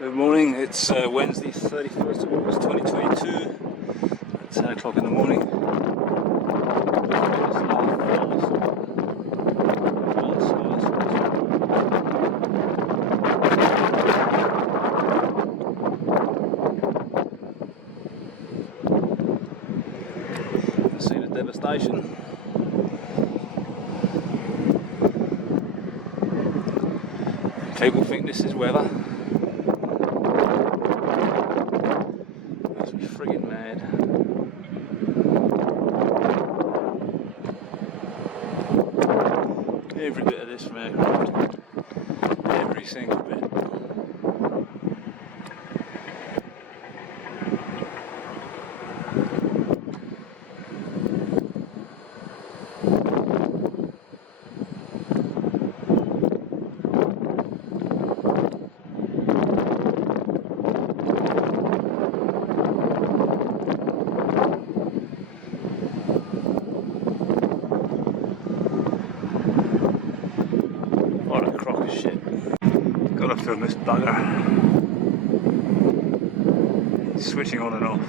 Good morning, it's Wednesday 31st of August 2022, it's 10 o'clock in the morning. See the devastation. People think this is weather. Friggin' mad. Every bit of this from aircraft. Every single bit. What a crock of shit. Gotta film this bugger. It's switching on and off.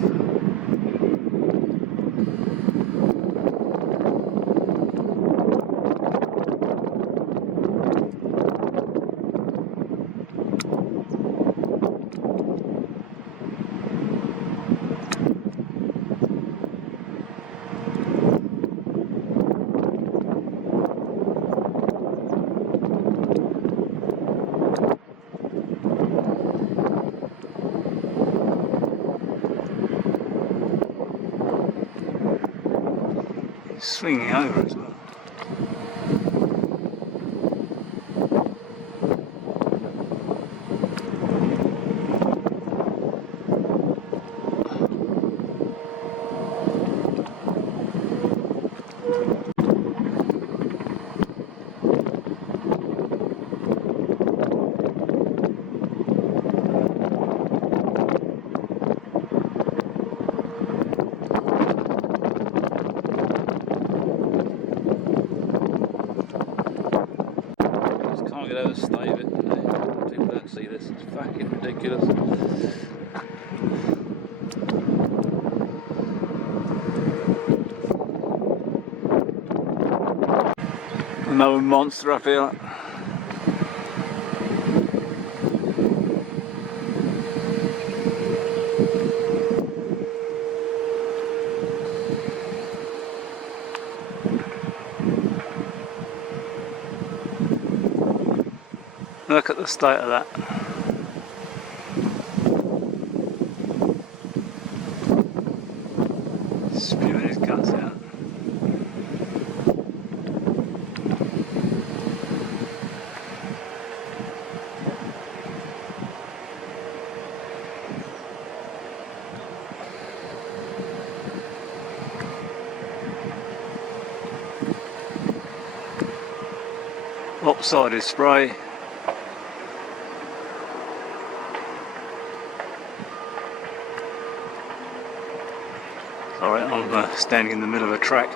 Swinging over as well. Can't get over the state of it. People don't see this, it's fucking ridiculous. Another monster up here. Look at the state of that. Spewing his guts out. Lopsided spray. Alright, I'm standing in the middle of a track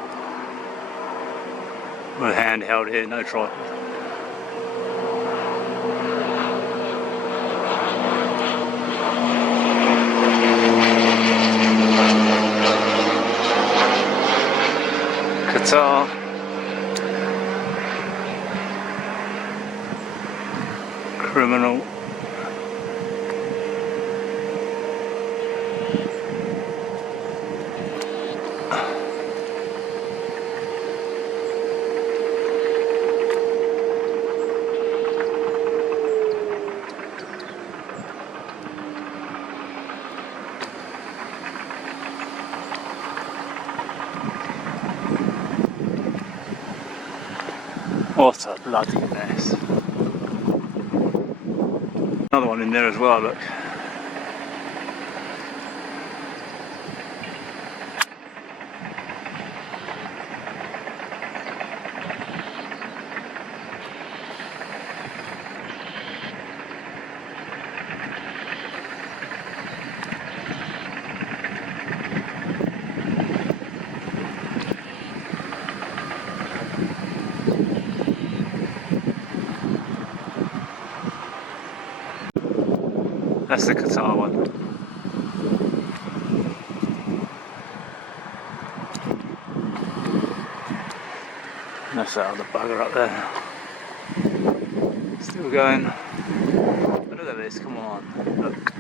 with a handheld here, no tripod. What a bloody mess. Another one in there as well, look. That's the Qatar one. And that's that other bugger up there. Still going. But look at this, come on, look.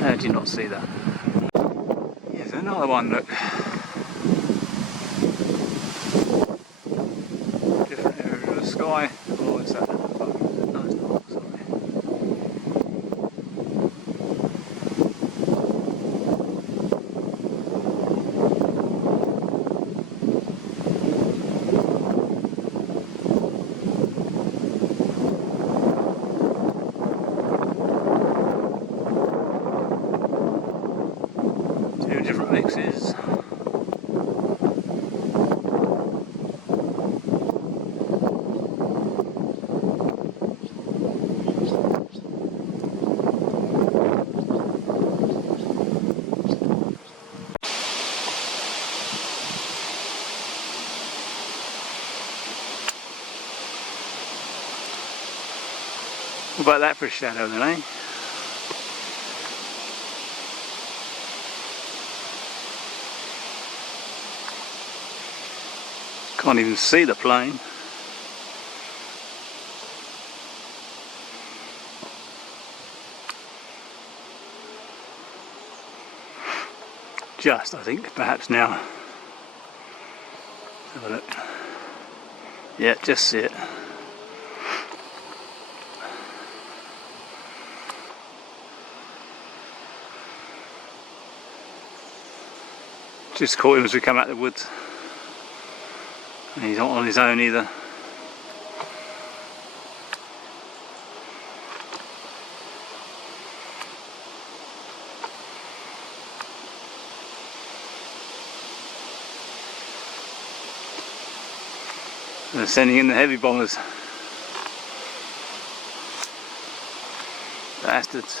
How did you not see that? Here's another one, look. Different area of the sky. Oh, what's that? No, it's not, sorry. Two different mixes. What about that for a shadow then, eh? Can't even see the plane. Just, I think, perhaps now. Let's have a look. Yeah, just see it. Just caught him as we come out of the woods. And he's not on his own either. They're sending in the heavy bombers. Bastards.